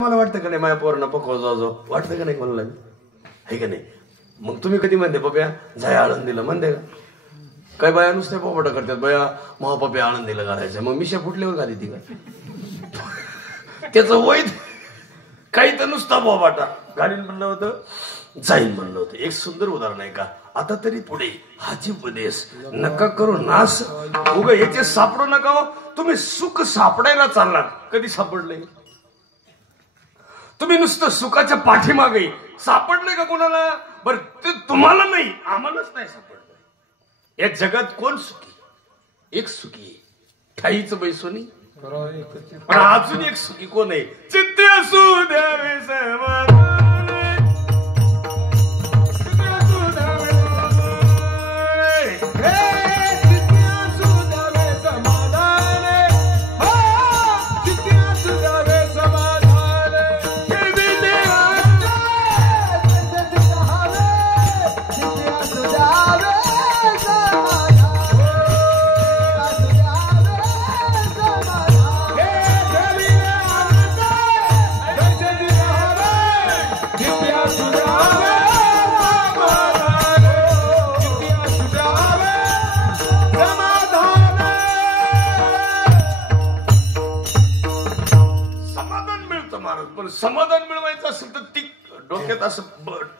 मला वाटतं का नाही माझ्या पोरांना पकवा जाऊ वाटतं का नाही कोणाला आहे का नाही? मग तुम्ही कधी म्हणते पप्या जाय आळंदीला म्हणते का? काय बाया नुसत्या पोपटा करतात बया महापप्या आळंदीला घालायचं मग मिशा फुटल्यावर घाली ती का? त्याचं वैध काही तर नुसता पोपाटा घालीन म्हणलं होतं जाईन म्हणलं होतं. एक सुंदर उदाहरण आहे का? आता तरी पुढे हाची उपदेश नका करू नाश उगा याचे सापडू नका हो. तुम्ही सुख सापडायला चालणार कधी सापडले? तुम्ही नुसतं सुखाच्या पाठीमागे सापडले का कोणाला? बरं ते तुम्हाला नाही आम्हालाच नाही सापडलं. या जगात कोण सुखी? एक सुखी ठाईच बैसोनी पण अजून एक सुखी कोण आहे? चित्ते असू द्यावे समाधान समाधान मिळवायचं असेल तर ती डोक्यात असं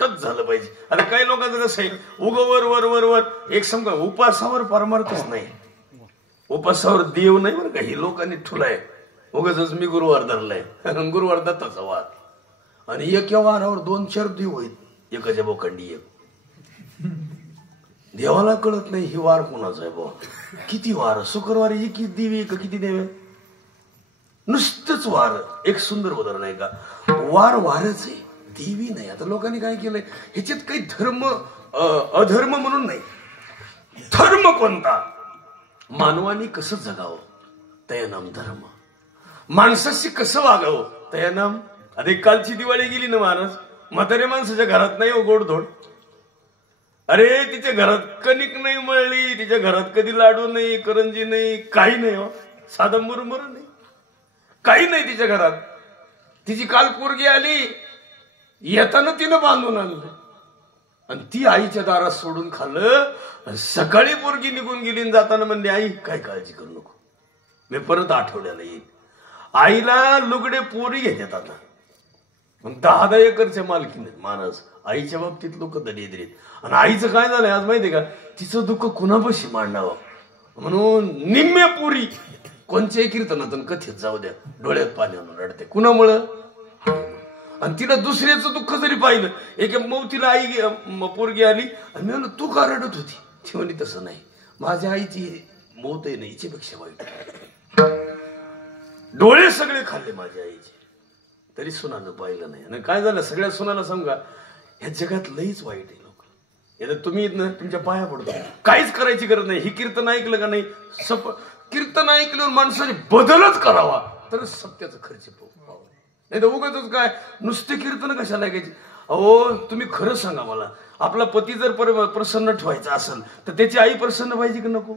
टच झालं पाहिजे. आता काही लोकांचं कसं आहे उग वर वर वर वर एक समजा उपासावर परमार्थच नाही उपासावर देव नाही बरं का? ही लोकांनी ठुलाय उगाच मी गुरुवार धरलाय गुरुवार दत्ताचा वार आणि एका वारावर 2-4 देव आहेत एकाच्या बोखंडी एक. देवाला कळत नाही ही वार कोणाचा आहे बुवा किती वार शुक्रवारी एक देवी का किती देव नुसतंच वार. एक सुंदर उदाहरण आहे का? वार वारच आहे देवी नाही. आता लोकांनी काय केलंय ह्याच्यात काही धर्म अधर्म म्हणून नाही. धर्म कोणता? मानवानी कसं जगावं तयानाम धर्म. माणसाशी कसं वागावं तयानाम. अरे कालची दिवाळी गेली ना महाराज म्हातारे माणसाच्या घरात नाही हो गोडधोड. अरे तिच्या घरात कणिक नाही मळली तिच्या घरात कधी लाडू नाही करंजी नाही काही नाही हो साधं मुरमुर नाही काही नाही तिच्या घरात. तिची काल पोरगी आली येताना तिनं बांधून आणलं आणि ती आईच्या दारात सोडून खाल्लं. सकाळी पोरगी निघून गेली जाताना म्हणली आई काय काळजी करू नको मी परत आठवड्याला येईल. आईला लुगडे पोरी घेतात आता 10-10 एकरच्या मालकीने महाराज. आईच्या बाबतीत लोक दरिद्रीत आणि आईचं काय झालंय आज माहितीये का? तिचं दुःख कुणापाशी मांडावं म्हणून निम्म्या पोरी कोणत्याही कीर्तनातून कथेत जाऊ द्या डोळ्यात पाणी आणून रडते कुणामुळं. आणि तिला दुसऱ्याचं दुःख जरी पाहिलं एक मौतीला आई पोरगी आली आणि मी म्हणलं तू का रडत होती? ती म्हणली तसं नाही माझ्या आईची मौत आहे ना हिच्यापेक्षा वाईट. डोळे सगळे खाल्ले माझ्या आईचे तरी सुनानं पाहिलं नाही. आणि काय झालं सगळ्या सुनाला सांगा ह्या जगात लईच वाईट आहे लोक. याला तुम्ही तुमच्या पाया पडतो काहीच करायची गरज नाही. ही कीर्तन ऐकलं का नाही कीर्तन ऐकल्यावर माणसाने बदलच करावा तरच सत्याचं खर्च पाहावं. नाही तर उगाच काय नुसते कीर्तन कशाला ऐकायचे? अहो तुम्ही खरं सांगा मला आपला पती जर प्रसन्न ठेवायचा असेल तर त्याची आई प्रसन्न पाहिजे की नको?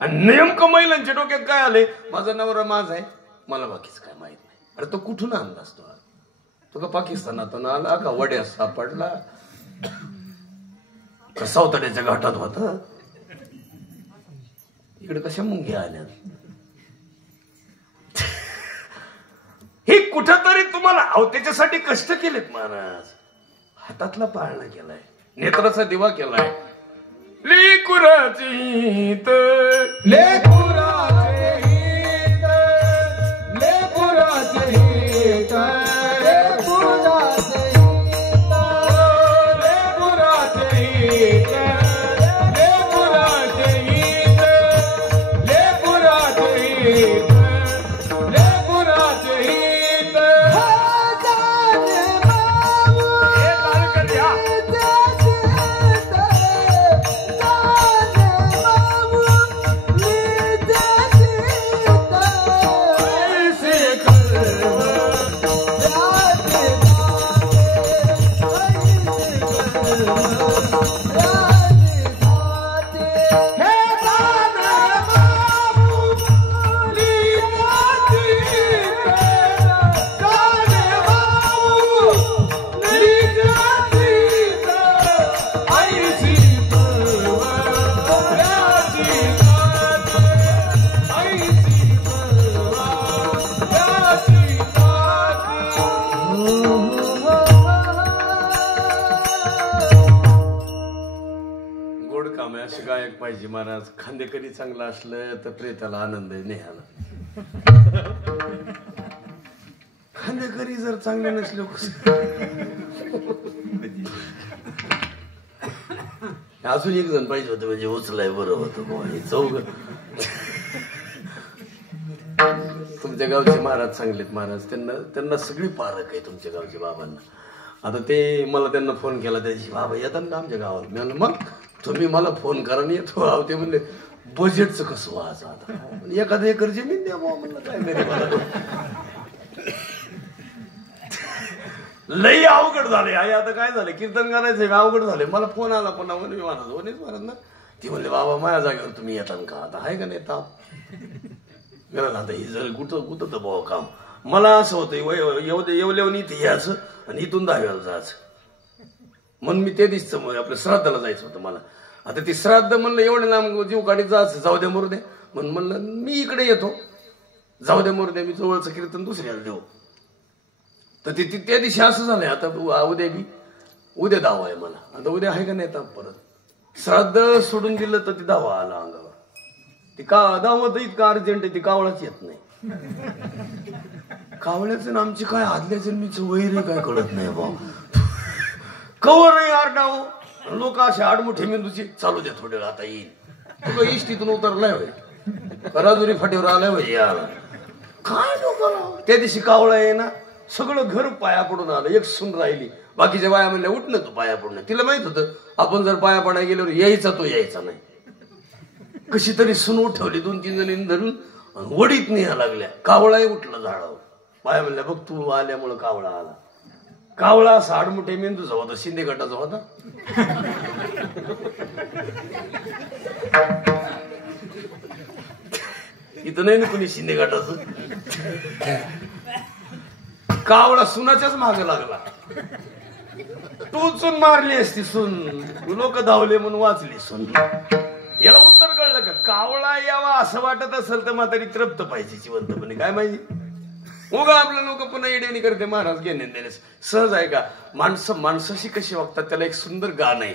आणि नेमकं महिलांच्या डोक्यात काय आले माझा नवरा माझा आहे मला बाकीच काय माहित नाही. अरे तो कुठून आणला असतो? तो का पाकिस्तानातून आला का वड्या सापडला का सावताड्याच्या घाटात होता? इकडे कशा मुंग्या आल्या? हे कुठंतरी तुम्हाला त्याच्यासाठी कष्ट केलेत महाराज. हातातला पाळणा केलाय नेत्राचा दिवा केलाय. लेकुराचे हित लेकुराचे हित लेकुराचे हित लेकुराचे हित लेकुराचे हित लेकुराचे हित लेकुराचे हित लेकुराचे हित Yeah. एक पाहिजे महाराज. खांदेकरी चांगलं असलं तर प्रेताला आनंद आहे नेहाला. खांदेकरी जर चांगले नसले अजून एक जण पाहिजे होतं म्हणजे उचलाय बरं होतं. चौघ तुमच्या गावचे महाराज चांगलेत महाराज. त्यांना सगळी पारख आहे तुमच्या गावच्या बाबांना. आता ते मला त्यांना फोन केला त्याची बाबा येतात ना आमच्या गावात. मी म्हणलं मग तुम्ही मला फोन करा आणि येतो. ते म्हणले बजेटचं कसं व्हायचं आता. एखादं एकर जमीन द्या बाबा. म्हणलं काय नाही मला लई अवघड झाले. आई आता काय झालं कीर्तन करायचंय अवघड झाले. मला फोन आला पण मी महाराज होणेच महाराज ना. ती म्हणले बाबा माझ्या जागेवर तुम्ही येतात का आता आहे का नाही ताप. आता ही जर कुठं तर भाऊ काम. मला असं होतं येवल्यावर इथे यायचं आणि इथून दहाव्याला जायचं. म्हणून मी ते दिसतं आपल्या श्राद्धाला जायचं होतं मला. आता ती श्राद्ध म्हणलं एवढं लांब जीव गाडीत जायचं. जाऊ द्या मरू दे म्हणून म्हणलं मी इकडे येतो. जाऊ द्या मरू दे मी जवळचं कीर्तन दुसऱ्याला देऊ. तर ते त्या दिवशी असं झालंय. आता उद्या दावा आहे मला. आता उद्या आहे का नाही ताप परत. श्राद्ध सोडून दिलं तर ती दावा आला अंगावर. ती दावा तर इतका अर्जंट आहे ती कावळाच येत नाही. कावळ्याचं आमची काय आदल्या जन्मीचं वैर काय कळत नाही भाऊ. कवर नाही आरडाव. लोक असे आडमुठे मेंदूची चालू द्या थोडे वेळ आता येईल. तुला इष्टीतून उतरलाय होय राजुरी फाटीवर आलाय होय याला काय लोक. त्या दिवशी कावळा आहे ना सगळं घर पाया पडून आलं. एक सून राहिली. बाकीच्या बाया म्हणल्या उठ ना तू पाया पडून. तिला माहित होतं आपण जर पाया पडायला गेल्यावर यायचा तो यायचा नाही. कशी तरी सून उठवली 2-3 जणी धरून वडीत न्यायला लागल्या. कावळाही उठला झाडावर. बाया म्हणल्या बघ तू आल्यामुळं कावळा आला. कावळा असा आडमुठे मेंदूचा होता शिंदे गटाचा होता. इथं नाही ना कुणी शिंदे गटाचं. कावळा सुनाच्याच मागे लागला. टोचून मारली असती सून. लोक धावले म्हणून वाचली सून. याला उत्तर कळलं का. कावळा यावा असं वाटत असेल तर म्हातारी तृप्त पाहिजे जिवंतपणे. काय माहिती उगा आपलं लोक पुन्हा येडेणी करते महाराज घेणे देणे सहज आहे का. माणसाशी कशी वागतात त्याला एक सुंदर गाणं आहे.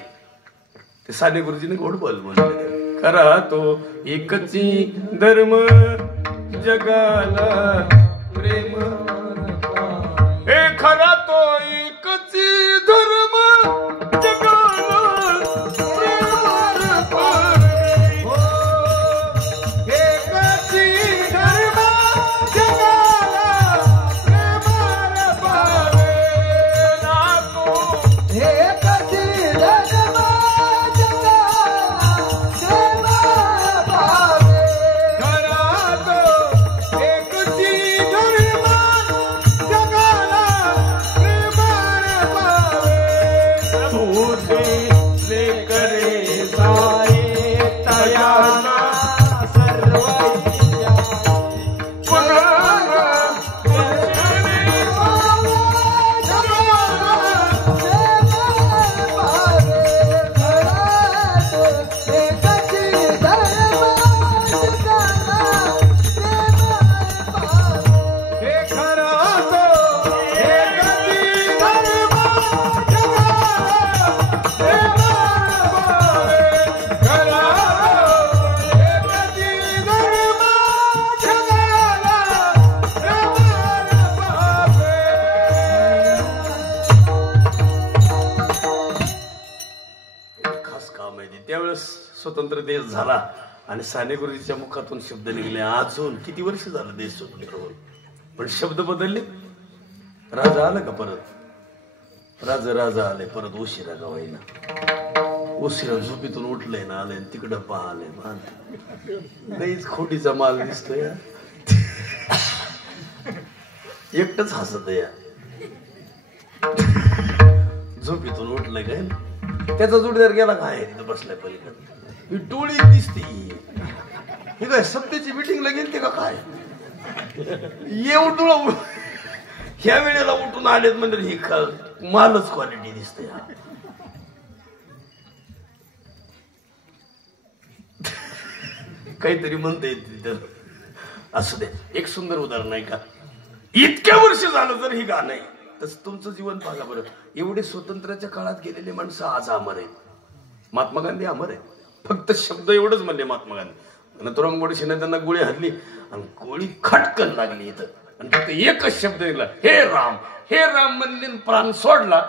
ते साने गुरुजीने गोड बोल म्हणले. खरा तो एकची धर्म जगाला प्रेम. हे खरा तो एकची धर्म जगाला स्वतंत्र देश झाला आणि साने गुरुजीच्या मुखातून शब्द निघले. अजून किती वर्ष झालं देश स्वतंत्र होईल पण शब्द बदलले. राजा आला का परत. राजा आले परत उशिरा गावायला. उशिरा झोपेतून उठलंय ना आलंय तिकडं पाहलंय. नाहीच खोटीचा माल दिसतोय. एकटच हसत या. झोपेतून उठलंय काय त्याचा जोडीदार गेला काय तिथं बसलाय पलीकडे. ही टोळी दिसते. हे काय सत्तेची मिटिंगला गेलते का काय. ये उठून ह्या वेळेला उठून आलेत म्हणजे ही मालच क्वालिटी दिसते. काहीतरी म्हणता येते तर असू दे. एक सुंदर उदाहरण आहे का. इतक्या वर्ष झालं जर ही गाणं आहे तसं तुमचं जीवन बघा बरं. एवढे स्वतंत्राच्या काळात गेलेले माणसं आज अमर आहेत. महात्मा गांधी अमर आहेत. फक्त शब्द एवढंच म्हणले महात्मा गांधी. नथुराम गोडसेने त्यांना गोळी हाणली आणि गोळी खटकन लागली इथं आणि फक्त एकच शब्द दिला, हे राम. हे राम म्हणले प्राण सोडला.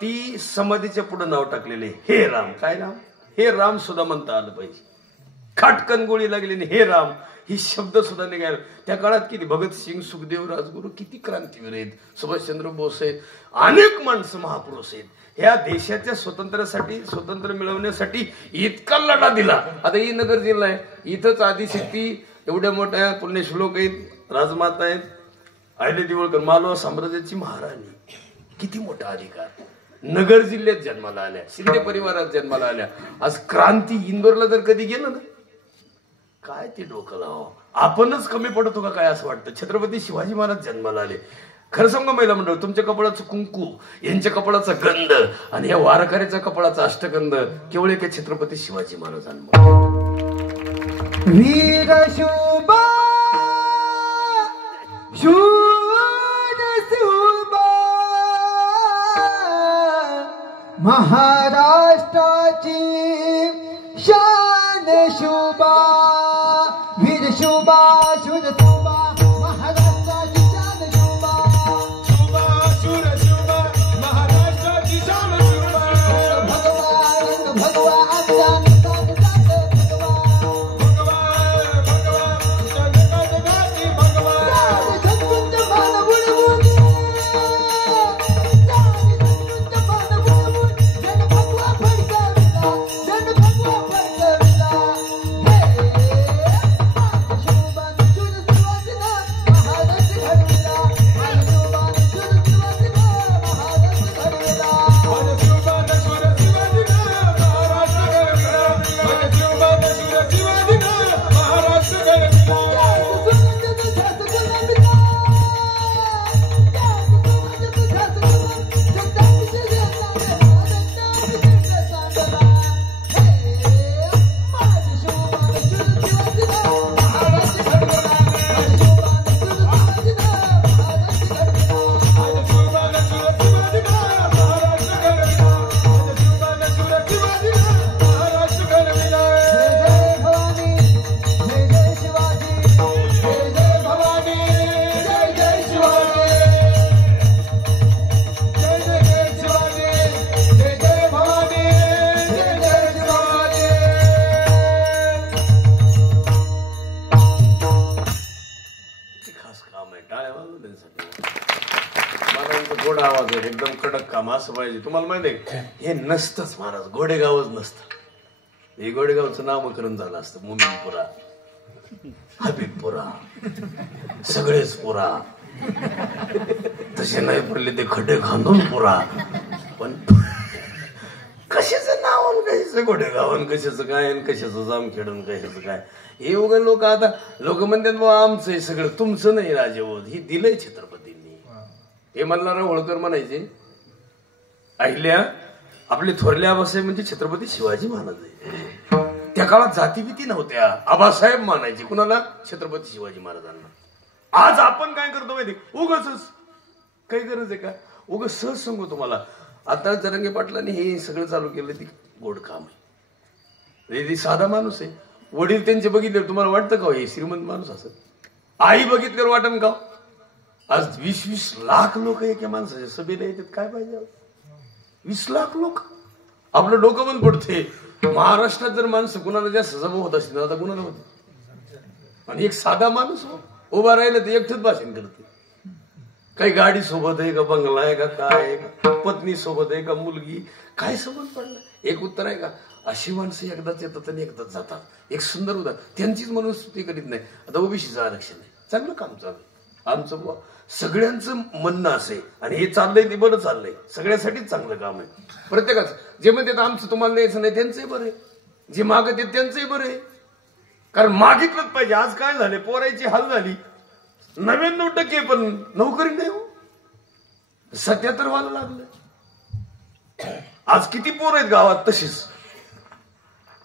ती समाधीच्या पुढे नाव टाकलेले हे राम. काय राम? हे राम सुद्धा म्हणता आलं पाहिजे. खटकन गोळी लागली हे राम ही शब्द सुद्धा निघायला. त्या काळात किती भगतसिंग, सुखदेव, राजगुरू किती क्रांतीवीर आहेत, सुभाषचंद्र बोस आहेत, अनेक माणसं महापुरुष आहेत. ह्या देशाच्या स्वातंत्र्यासाठी, स्वातंत्र्य मिळवण्यासाठी इतका लढा दिला. आता ही नगर जिल्हा आहे, इथंच आदिशक्ती एवढ्या मोठ्या पुण्यश्लोक आहेत, राजमाता आहेत, अहिल्यादेवी होळकर मालवा साम्राज्याची महाराणी. किती मोठा अधिकार. नगर जिल्ह्यात जन्माला आल्या, शिंदे परिवारात जन्माला आल्या. आज क्रांती इंदोरला जर कधी गेलं ना, काय ते डोकं लावा, आपणच कमी पडतो का काय असं वाटतं. छत्रपती शिवाजी महाराज जन्माला आले. खरं सांगा महिला मंडळ, तुमच्या कपाळाचं कुंकू, यांच्या कपाळाचा गंध आणि या वारकऱ्याच्या कपाळाचा अष्टगंध केवळ एका छत्रपती शिवाजी महाराजांमुळे. वीर शोभा शूर शोभा महाराष्ट्राची शान शोभा. वीर शोभा शूर शोभा महाराष्ट्राची शान शोभा. शोभा शूर शोभा महाराष्ट्राची शान शोभा. भगवान भगवान एकदम कडक काम असं पाहिजे. तुम्हाला माहिती आहे हे नसतंच महाराज, घोडेगावच नसतं. हे घोडेगावचं नामकरण झालं असतं. मोमीनपुरा, हबीबपुरा, सगळेच पुरा. तसे नाही पडले ते खड्डे खांदून पुरा. पण कशाचं नाव आणि कशाचं घोडेगाव आणि कशाचं काय आणि कशाचं जामखेडून कशाचं काय. हे उगा लोक आता लोक म्हणतात बाबा आमचं हे सगळं, तुमचं नाही राजेबोध. हे दिलंय छत्रपतींनी. हे मल्हारराव होळकर म्हणायचे अहिल्या आपले थोरले आबासाहेब म्हणजे छत्रपती शिवाजी महाराज आहे. त्या काळात जातीभीती नव्हत्या. आबासाहेब मानायचे कुणाला? छत्रपती शिवाजी महाराजांना. आज आपण काय करतो माहिती, उगाच काही गरज आहे का, उगाच सहज सांगू तुम्हाला. आता जरांगे पाटलांनी हे सगळं चालू केलं, ती गोड काम आहे. ते साधा माणूस आहे. वडील त्यांचे बघितले तुम्हाला वाटतं का हे श्रीमंत माणूस असं? आई बघितल्यावर वाटन का? आज 20-20 लाख लोक एका माणसाच्या सभेला येतात. काय पाहिजे? 20 लाख लोक. आपलं डोकं बंद पडते. महाराष्ट्रात जर माणसं कुणाला जास्त सभा होत असतील आता कुणाला होत, आणि एक साधा माणूस उभा राहिला तर एकटंच भाषण करते. काही गाडी सोबत आहे का, बंगला आहे का, काय आहे का, पत्नी सोबत आहे का, मुलगी, काय संबंध पडला? एक उत्तर आहे का? अशी माणसं एकदाच येतात आणि एकदाच जातात. एक सुंदर उदाहरण, त्यांचीच मनोस्तुती करीत नाही. आता ओबीसीचं आरक्षण आहे, चांगलं काम चालू आहे. आमचं सगळ्यांचं म्हणणं असे आणि हे चाललंय ते बरं चाललंय, सगळ्यासाठीच चांगलं काम आहे. प्रत्येकाचं जे म्हणतात आमचं तुम्हाला द्यायचं नाही त्यांचंही बरं आहे, जे मागत आहेत त्यांचंही बरं आहे. कारण मागितलंच पाहिजे. आज काय झाले, पोरायची हाल झाली. 99% पण नोकरी नाही हो. 77 व्हायला लागलं. आज किती पोर आहेत गावात तशीच.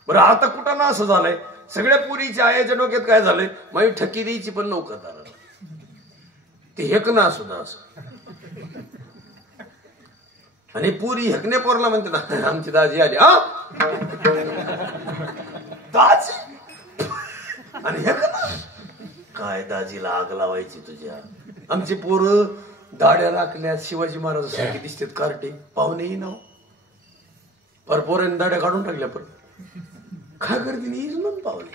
बरं आता कुठं ना असं झालंय, सगळ्या पोरीच्या आयाच्या डोक्यात काय झालंय, माझी ठकी द्यायची पण नोकरदार ते हेक ना सुद्धा असं. आणि पुरी हेकणे पोरला म्हणते ना आमची दाजी आली. बाज आणि हे का काय दाजीला आग लावायची तुझ्या. आमची पोरं दाड्या राखल्यात शिवाजी महाराजांसारखी दिसतात कार्टे पाहुणेही नाव पर पोरांनी दाड्या काढून टाकल्या पण काय करते नाही पाहुणे.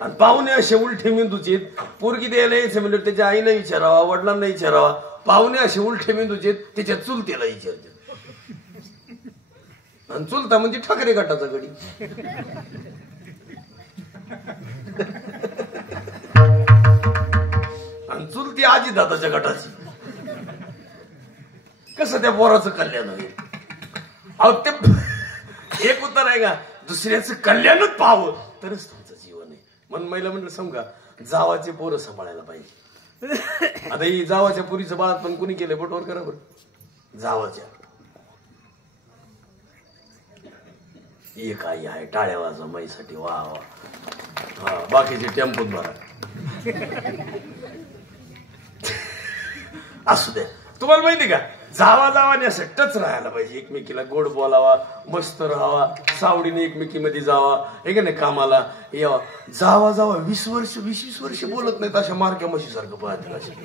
आणि पाहुणे असे उलटे मेंदूचे पोरगी द्यायला यायचं म्हणजे त्याच्या आईला विचारावा वडिलांना विचारावा. पाहुणे असे उलटे मेंदूचे त्याच्या चुलतेला विचारते आणि चुलता म्हणजे ठाकरे गटाचा गडी. आणि चुलती आजी दादाच्या गटाची. कसं त्या पोराचं कल्याण होईल. अहो ते एक उत्तर आहे का दुसऱ्याचं कल्याणच पाहावं तरच तुमचं जीवन आहे. म्हणून महिला म्हणलं समजा जावाचे पोरं सांभाळायला पाहिजे. आता ही जावाच्या पुरीचं बाळ पण कुणी केलंय बोटवर करा बरं. जावाच्या एक आई आहे टाळ्या वाजवा माईसाठी वा वा. हा बाकीचे टेम्पोत भरा. असू द्या. तुम्हाला माहिती का जावा जावाने असं टच राहायला पाहिजे. एकमेकीला गोड बोलावा मस्त राहावा सावडीने एकमेकीमध्ये जावा हे का नाही कामाला यावा. जावा जावा 20 वर्ष 20 वर्ष बोलत नाहीत अशा मारक्या म्हशी सारखं पाहते.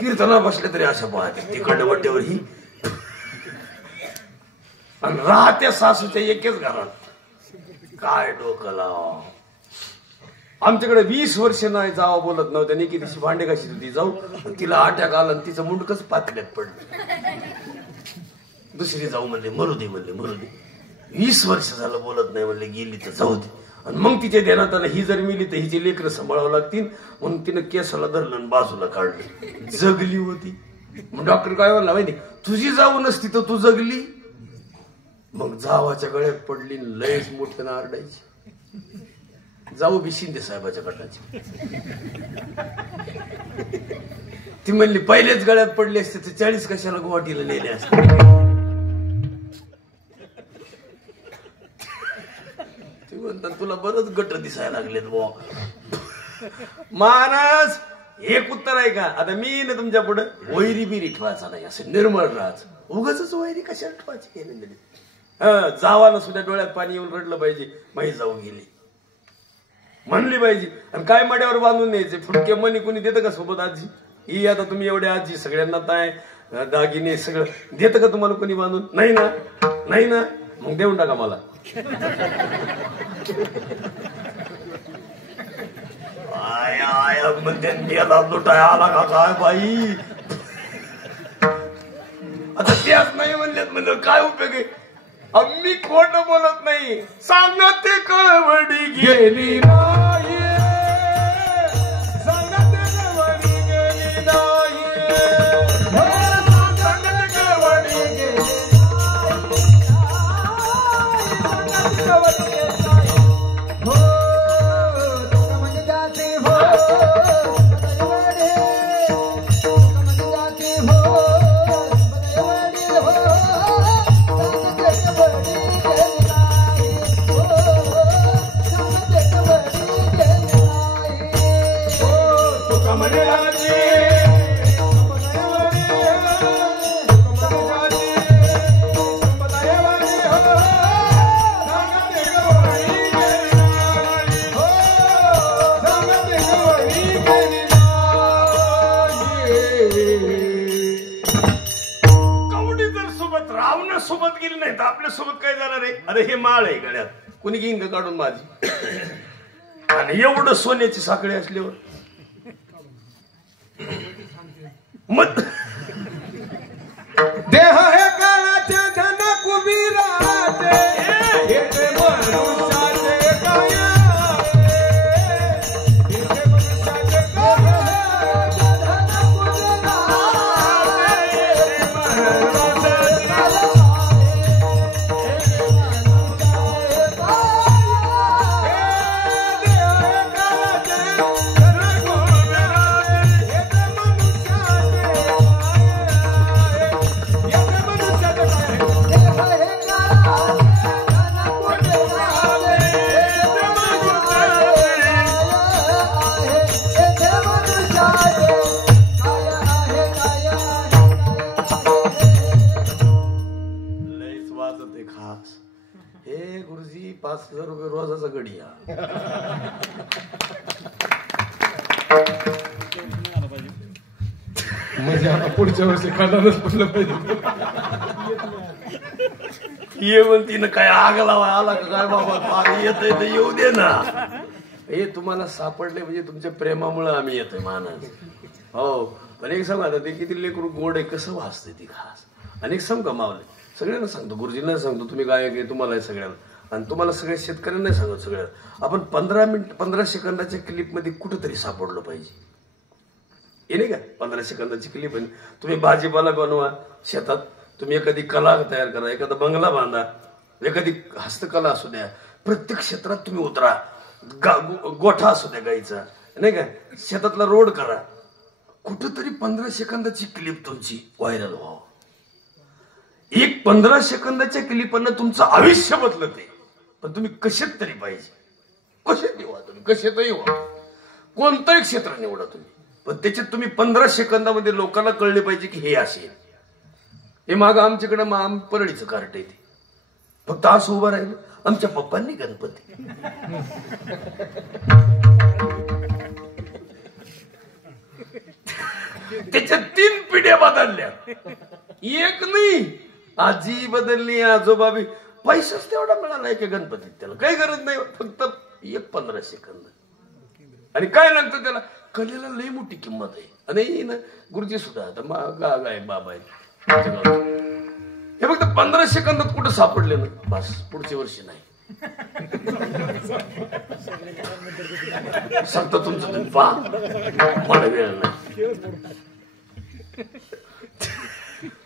कीर्तना बसले तरी अशा पाहते तिकडल्या वाट्यावर ही. आणि राहत्या सासूच्या एकच घरात काय डोकं लावा. आमच्याकडे 20 वर्ष नाही जावा बोलत नव्हत्या. निकी दिवशी भांडे कशी होती जाऊ तिला अटॅक आला आणि तिचं मुंडकच पातळ्यात पडलं. दुसरी जाऊ म्हणले मरू दे म्हणले मरू दे. 20 वर्ष झालं बोलत नाही म्हणले गेली तर जाऊ दे. आणि मग तिच्या ध्यानात आलं ही जर मिली तर हिची लेकरं सांभाळावं लागतील म्हणून तिनं केसाला धरलं आणि बाजूला काढलं. जगली होती. मग डॉक्टर काय म्हणला माहिती तुझी जाऊ नसती तर तू जगली. मग जावाच्या गळ्यात पडली लयच मोठ्यानं आरडायची. जाऊ बी शिंदे साहेबाच्या गटाची. ती म्हणली पहिलेच गळ्यात पडले असते तर 40 कशाला गुवाहाटीला नेले असते. ती म्हणतात तुला बरंच गट दिसायला लागलेत बुवा. महाराज एक उत्तर आहे का आता मी ना तुमच्या पुढे वैरी बिरी ठेवायचा नाही असं निर्मळ राहायचं. उगाच वैरी कशाला ठेवायची केली. जावाला सुद्धा डोळ्यात पाणी येऊन रडलं पाहिजे माही जाऊ गेली म्हणली पाहिजे. आणि काय मड्यावर बांधून न्यायचे फुटके मनी कुणी देतं का सोबत आजी ही. आता तुम्ही एवढे आजी सगळ्यांना ताय दागिने सगळं देतं का तुम्हाला कोणी बांधून. नाही ना नाही ना मग देऊन टाका मला. गेला लुटाय आला का काय बाई. आता त्याच नाही म्हणल्यात म्हणलं काय उपयोग आहे. मी खोट बोलत नाही. सांगत कळवडी गेली नाही. सांगत कळवडी गेली नाही. सांगत कळवडी गेली हो तुका म्हणजे जाते हो सोबत गेली नाही तर आपल्या सोबत काय जाणार आहे. अरे हे माळ आहे गड्यात कोणी घेईन का काढून माझी. आणि एवढं सोन्याची साखळी असल्यावर मत देह हे काळाचे धन कुबीराचे येते मनुष्याचे काय येते मनुष्याचे काय 5,000 रुपये रोजाचा गडी हा. म्हणजे आता पुढच्या वर्षी काढायलाच पडलं पाहिजे. ये म्हणतीनं काय आग लावा आला का काय बाबा पाणी येतंय तर येऊ दे ना. हे तुम्हाला सापडले म्हणजे तुमच्या प्रेमामुळे आम्ही येतोय मानस. हो पण एक सांगा आता ते किती लेकरू गोड आहे कसं वाचते ती खास. आणि एक सांग का मावले सगळ्यांना सांगतो गुरुजींना सांगतो तुम्ही गायक आहे तुम्हाला सगळ्यांना आणि तुम्हाला सगळ्या शेतकऱ्यांना सांगतो सगळ्यांना आपण 15 सेकंदाच्या क्लिप मध्ये कुठंतरी सापडलं पाहिजे. हे नाही का 15 सेकंदाची क्लिप आहे. तुम्ही भाजीपाला बनवा शेतात तुम्ही एखादी कला तयार करा एखादा बंगला बांधा एखादी हस्तकला असू द्या प्रत्येक क्षेत्रात तुम्ही उतरा. गोठा असू द्या गाईचा नाही का शेतातला रोड करा कुठंतरी 15 सेकंदाची क्लिप तुमची व्हायरल व्हावं. एक 15 सेकंदाच्या क्लिपनं तुमचं आयुष्य बदलते. पण तुम्ही कशात तरी पाहिजे कशात येवा तुम्ही कशातही व्हा कोणतंही क्षेत्र निवडा तुम्ही पण त्याच्यात तुम्ही 15 सेकंदामध्ये लोकांना कळले पाहिजे की हे असे. हे मागं आमच्याकडे परळीचं कार्ट आहे ते फक्त असं उभं राहिलं आमच्या पप्पांनी गणपती. त्याच्या 3 पिढ्या बदलल्या एक नाही. आजी बदलली आजोबा बी पैसाच तेवढा मिळाला की गणपतीत त्याला काही गरज नाही फक्त 15 सेकंद. आणि काय लागतं त्याला कलेला लई मोठी किंमत आहे. आणि ना गुरुजी सुद्धा आता गाय बाबा आहे हे फक्त 15 सेकंदात कुठं सापडले ना बस पुढच्या वर्षी नाही. सांगतो तुमचं तुम्ही पहा मला वेळ नाही.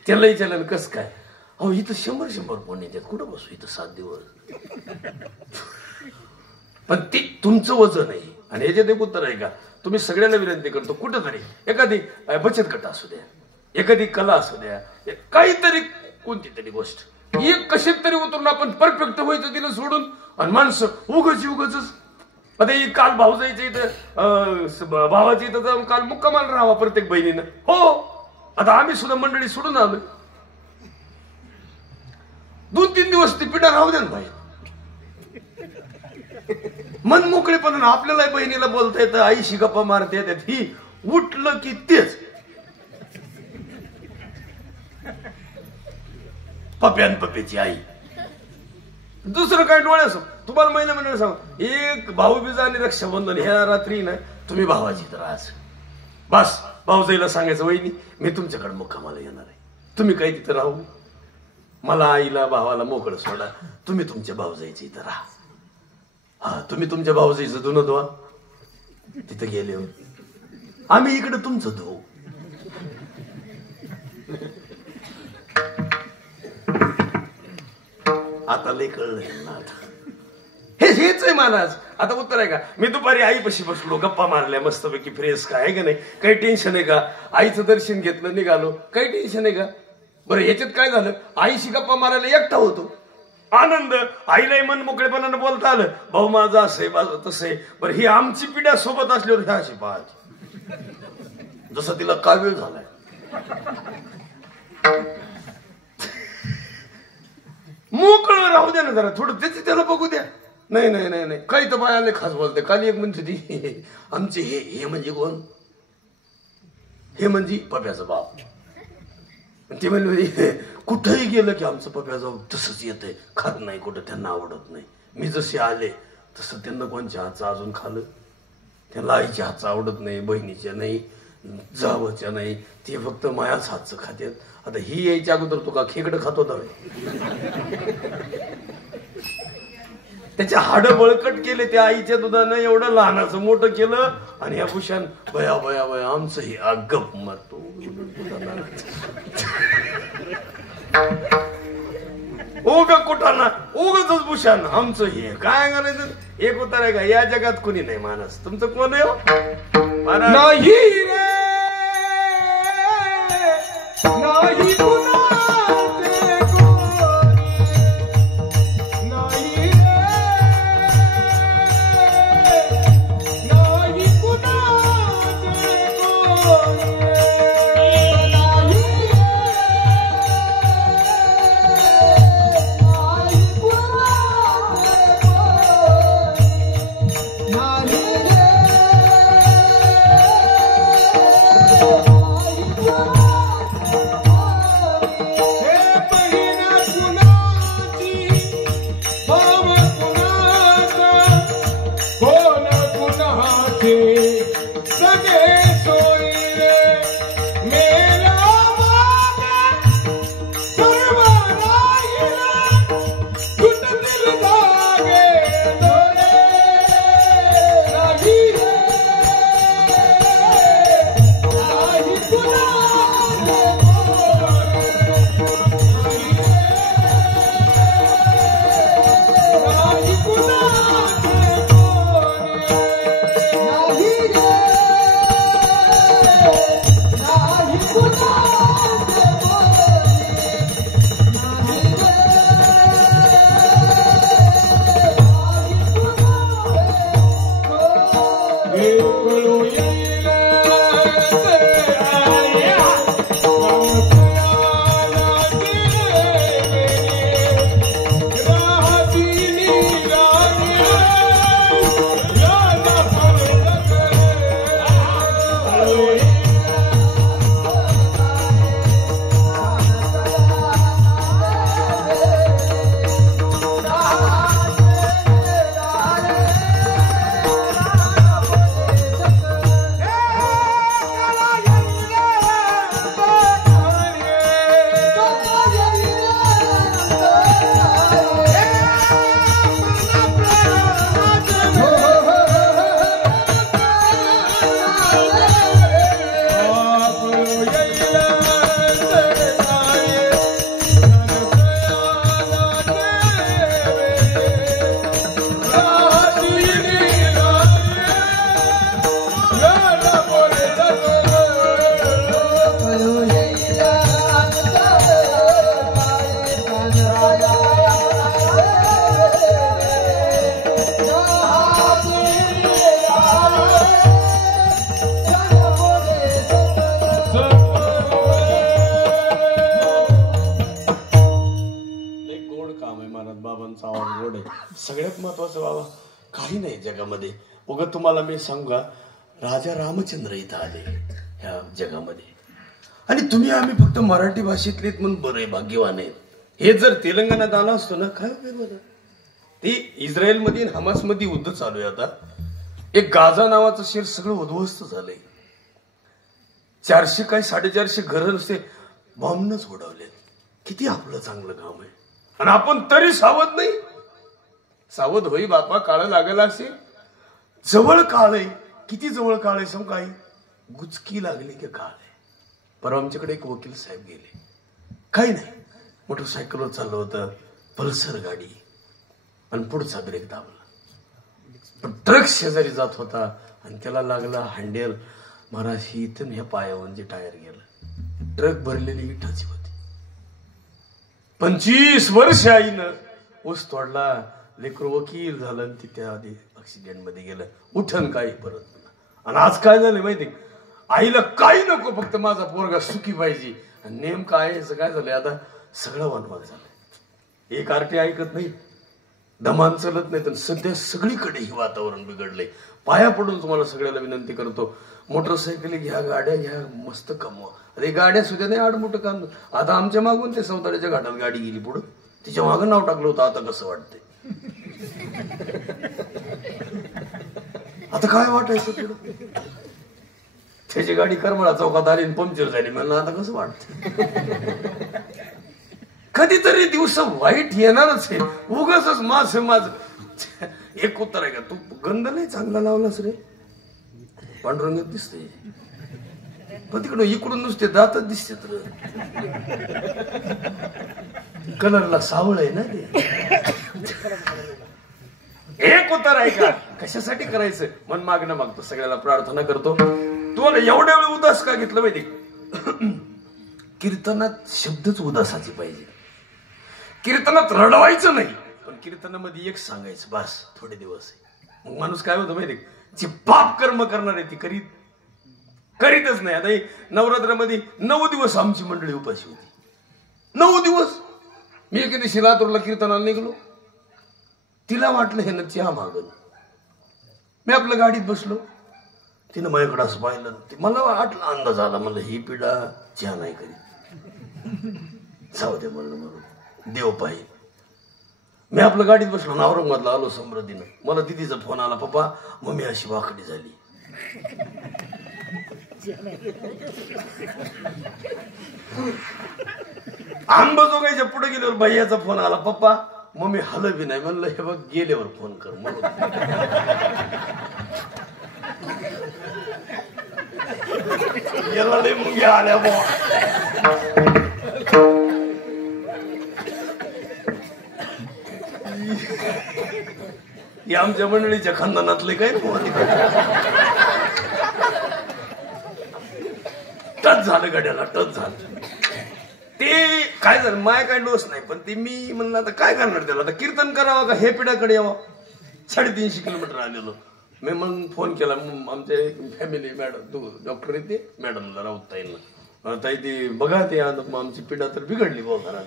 त्याला विचारलं कस काय अहो इथं 100 फोन येतात कुठं बसू इथं 7 दिवस. पण ती तुमचं वजन आहे आणि ह्याच्यात एक उत्तर आहे का तुम्ही सगळ्यांना विनंती करतो कुठंतरी एखादी बचत गट असू द्या एखादी कला असू द्या काहीतरी कोणती तरी गोष्ट एक कशात तरी उतरून आपण परफेक्ट व्हायचं तिला सोडून आणि माणसं उगच आता काल भाऊ जायचं इथं भावाच्या इथं जाऊन काल मुक्कामाला राहावा प्रत्येक बहिणीनं. हो आता आम्ही सुद्धा मंडळी सोडून आलोय 2-3 दिवस ती पिढा राहू द्या ना भाई मन मोकळेपणा आपल्याला बहिणीला बोलता येतं आईशी गप्पा मारता येतात. ही उठलं की तेच पप्यान पप्याची आई दुसरं काय डोळ्यासमोर तुम्हाला महिना महिन्याला सांग एक भाऊबीज आणि रक्षाबंधन ह्या रात्री ना तुम्ही भावाची तर आज बस भाऊजाईला सांगायचं वहिनी मी तुमच्याकडे मुक्कामाला येणार आहे तुम्ही काही तिथं राहू मला आईला भावाला मोकळं सोडा तुम्ही तुमच्या भाऊजाईच्या इथं राहा. हा तुम्ही तुमच्या भाऊजाईचं धुणं धुवा तिथं गेले आम्ही इकडे तुमचं धुवू. आता लय कळलं ना आता हेच आहे महाराज. आता उत्तर आहे का मी दुपारी आईपाशी बसलो गप्पा मारल्या मस्तपैकी फ्रेश काय आहे का नाही काही टेन्शन आहे का आईचं दर्शन घेतलं निघालो काही टेन्शन आहे का. बरं ह्याच्यात काय झालं आईशी गप्पा मारायला एकटा होतो आनंद आईलाही मन मोकळेपणानं बोलता आलं भाऊ माझं असं आहे माझं तसं आहे. बरं ही आमची पिढ्या सोबत असल्यावर ह्या अशी पाहत जसं तिला कावीळ झालाय. मोकळं राहू द्या ना जरा थोडं त्याची त्याला बघू द्या. नाही नाही नाही नाही काही तर बायाले खास बोलते. काल एक म्हणते ती आमचे हे म्हणजे कोण हे म्हणजे पप्याचा बाप. ते म्हणले कुठंही गेलं की आमचं पप्याचा बाप तसंच येतंय खात नाही कुठं त्यांना आवडत नाही. मी जसे आले तसं त्यांना कोणच्या हातचं अजून खाल्लं त्यांना आईच्या हातचं आवडत नाही बहिणीच्या नाही जावच्या नाही ते फक्त मायाच हातचं खात्यात. आता ही यायच्या अगोदर तो का खेकडं खात होता त्याच्या हाडं बळकट केले त्या आईच्या दुधानं एवढं लहानाचं मोठं केलं आणि या भूषण बया बया बया आमचं हे गप मारतो उग कुठाना उगच भूषण आमचं हे काय करायचं. एक उतार आहे का या जगात कोणी नाही मानस तुमचं कोण आहे नाही रे नाही कुणाचे कोणी नाही रे नाही कुणाचे कोणी नाही रे नाही कुणाचे आमचा आवड आहे. सगळ्यात महत्वाचं बाबा काही नाही जगामध्ये. उगं तुम्हाला मी सांगू का, राजा रामचंद्र इथं आले ह्या जगामध्ये आणि तुम्ही आम्ही फक्त मराठी भाषेतलेत म्हणून बरे भाग्यवान आहेत. हे जर तेलंगणात आला असतो ना काय उपयोग होता. ते इस्रायल मध्ये हमास मध्ये युद्ध चालू आहे. आता एक गाझा नावाचं शहर सगळं उद्ध्वस्त झालंय. 400 काय 450 घरं नुसते बॉम्बनच उडवले. किती आपलं चांगलं काम आहे आणि आपण तरी सावध नाही. सावध होई बापा, काळ लागला असेल. जवळ काळ आहे. किती जवळ काळ आहे सांग. काही गुचकी लागली की काळ आहे. परवा आमच्याकडे एक वकील साहेब गेले. काही नाही, मोटरसायकलवर चाललं होतं, पल्सर गाडी, आणि पुढचा ब्रेक दाबला. पण ट्रक शेजारी जात होता आणि त्याला लागला हँडल. महाराज ही इथून ह्या पायावरून जे टायर गेलं. ट्रक भरलेली विठाची होती. 25 वर्ष आईनं ऊस तोडला. लेकरू वकील झालं आणि ती त्या आधी ऍक्सिडेंट मध्ये गेलं. उठन काही परत. आणि आज काय झालं माहिती, आईला काही नको, फक्त माझा पोरगा सुखी पाहिजे. आणि नेमकं आईचं काय झालंय आता, सगळं वनवाद झालंय. एक आरटी ऐकत नाही, दमान चलत नाही. तर सध्या सगळीकडे हे वातावरण बिघडलंय. पाया पडून तुम्हाला सगळ्याला विनंती करतो, मोटरसायकल घ्या, गाड्या घ्या, मस्त कमवा. अरे गाड्या सुद्धा नाही आडमोठं काम. आता आमच्या मागून ते सौताड्याच्या घाटात गाडी गेली पुढं, तिच्या मागं नाव टाकलं होतं. आता कसं वाटतंय, आता काय वाटायचं पुढं. त्याची गाडी करमळा चौकात आली पंक्चर झाली. मला आता कसं वाटतं. कधीतरी दिवस वाईट येणारच आहे. उगाच माझ एक उत्तर आहे का, तू गंध नाही चांगला लावलास रे, पांडुरंगात दिसते. पण तिकडं इकडून नुसते दातच दिसते. कलरला सावळ आहे ना ते. एक उत्तर आहे का, कशासाठी करायचं. मन मागणं मागतो, सगळ्याला प्रार्थना करतो. तुम्हाला एवढ्या वेळ उदास का घेतलं माहिती. कीर्तनात शब्दच उदासाची पाहिजे. कीर्तनात रडवायचं नाही, पण कीर्तनामध्ये एक सांगायचं बस. थोडे दिवस मग माणूस काय होतं माहिती, जे पाप कर्म करणार आहे ती करीतच नाही. आता नवरात्रामध्ये 9 दिवस आमची मंडळी उपाशी होती. 9 दिवस. मी एके दिवशी लातूरला कीर्तनाला निघलो. तिला वाटलं हे ना चहा मागल. मी आपल्या गाडीत बसलो. तिनं माझ्याकडे असं पाहिलं. मला वाटलं, अंदाज आला, मला ही पिढा चहा नाही करीत. जाऊ दे म्हणलं, म्हणून देव पाहिजे. मी आपल्या गाडीत बसलो ना, औरंगाबादला आलो समृद्धीनं. मला दिदीचा फोन आला, पप्पा मम्मी अशी वाकडी झाली. आंबाजोगाईच्या पुढे गेल्यावर भैयाचा फोन आला, पप्पा मम्मी हल बी नाही. म्हणलं हे बघ गेल्यावर फोन कर. म्हणून याला लय मुंग्या आल्या बुवा. आमच्या मंडळीच्या खानदानातले काय टच झालं गाड्याला, टच झालं. ते काय झालं, माय काय डोस नाही, पण ते मी म्हणलं आता काय करणार त्याला. आता कीर्तन करावं का हे पिढ्याकडे यावं. 350 किलोमीटर आलेलो. मी मग फोन केला आमच्या फॅमिली मॅडम, डॉक्टर येते मॅडमला, राऊत ताईंना. ताई ती बघा ते आमची पिढा तर बिघडली बघा घरात.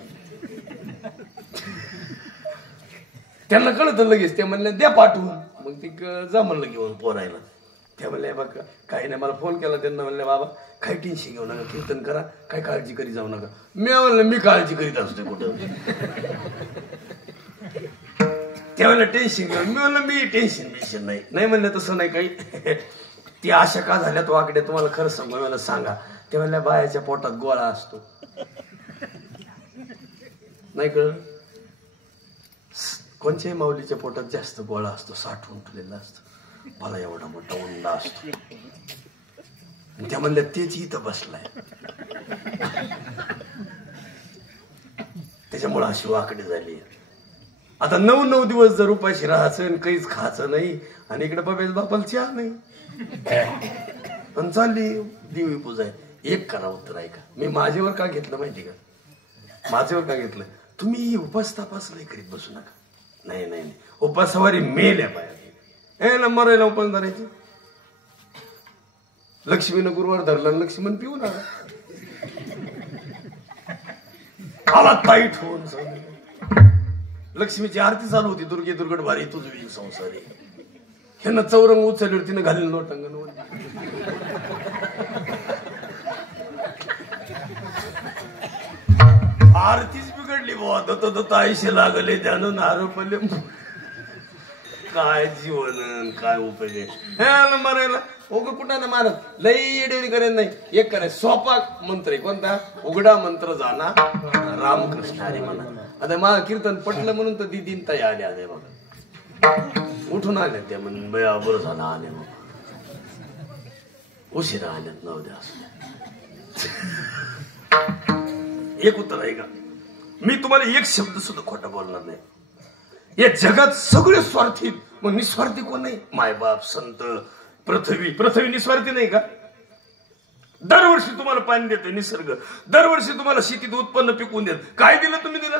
त्यांना कळत लगेच. ते म्हणले द्या पाठवून. मग ती जा म्हणलं घेऊन पोरायला. त्या म्हणले बघा काही नाही. मला फोन केला त्यांना, म्हणले बाबा काही टेन्शन घेऊ नका, कीर्तन करा, काय काळजी करी जाऊ नका. मी म्हणलं मी काळजी करीत असते कुठं. त्या म्हणलं टेन्शन घेऊ. मी म्हणलं मी टेन्शन नाही म्हणलं तसं नाही काही. ती आशा का झाल्यात वाकड्या तुम्हाला खरं सांगू. मला सांगा. त्या म्हणल्या बायाच्या पोटात गोळा असतो. नाही कळलं. कोणत्याही माऊलीच्या पोटात जास्त गोळा असतो, साठवून ठेवलेला असतो. मला एवढा मोठा उंडा असतो. त्या म्हणल्या तेच इथं बसलाय. त्याच्यामुळे अशी वाकडी झाली. आता 9 दिवस जर उपाशी राहायचं, काहीच खायचं नाही, आणि इकडे बाबेच बापाला चहा नाही, पण चालली देवी पूजा. एक करा उत्तर ऐका. मी माझ्यावर का घेतलं माहिती का, माझ्यावर का घेतलं. तुम्ही उपास तापास नाही करीत बसू नका. नाही उपासावारी मेल्या पाया मरायला उपास धरायचे. लक्ष्मीनं गुरुवार धरला, लक्ष्मण पिऊन आला ताईट होऊन. लक्ष्मीची आरती चालू होती, दुर्गे दुर्गट भारी तुझ विजय संसारी. ह्यानं चौरंग उचलल्यावर तिनं घालेल नोटांगण. आरतीच बिघडली बुवा. दत्त आयुष्य लागले त्यानं नारपले. काय जीवन काय उपयोग आहे मारायला. उग कुठं ना मारत लई येडवणी करेन नाही. एक करायचं सोपा मंत्र आहे. कोणता? उघडा मंत्र जाना रामकृष्ण हरी म्हणा. आता मला कीर्तन पटलं म्हणून तर दिदीन ताई आले आले बघा. उठून आले त्या म्हणून बया बरं झालं आले मग. उशिरा आल्यात नव्हत्या असं. एक उत्तर आहे का? मी तुम्हाला एक शब्द सुद्धा खोटा बोलणार नाही. या जगात सगळे स्वार्थी. मग निस्वार्थी कोण नाही? मायबाप, संत, पृथ्वी निस्वार्थी नाही का? दरवर्षी तुम्हाला पाणी देतोय निसर्ग. दरवर्षी तुम्हाला शेतीत उत्पन्न पिकवून देत. काय दिलं तुम्ही? दिलं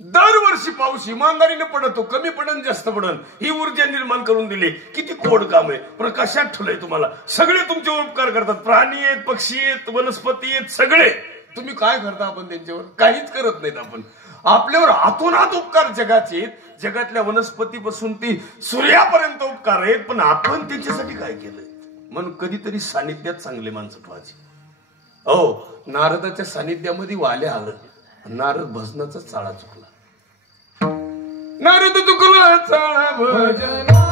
दरवर्षी पाऊस इमानदारीने पडतो. कमी पडन जास्त पडन ही ऊर्जा निर्माण करून दिली. किती कोड काम आहे. प्रकाशात ठेवलंय तुम्हाला. सगळे तुमचे उपकार करतात. प्राणी आहेत, पक्षी आहेत, वनस्पती आहेत, सगळे. तुम्ही काय करता? आपण त्यांच्यावर काहीच करत नाहीत. आपण आपल्यावर हातोनात उपकार जगाचे. जगातल्या वनस्पतीपासून ती सूर्यापर्यंत उपकार आहेत. पण आपण त्यांच्यासाठी काय केलंय? म्हणून कधीतरी सानिध्यात चांगले माणसं ठेवायची. हो, नारदाच्या सानिध्यामध्ये वाले आलं. नारद भजनाचा चाळा चुकला. नारद चुकला चाळा भजना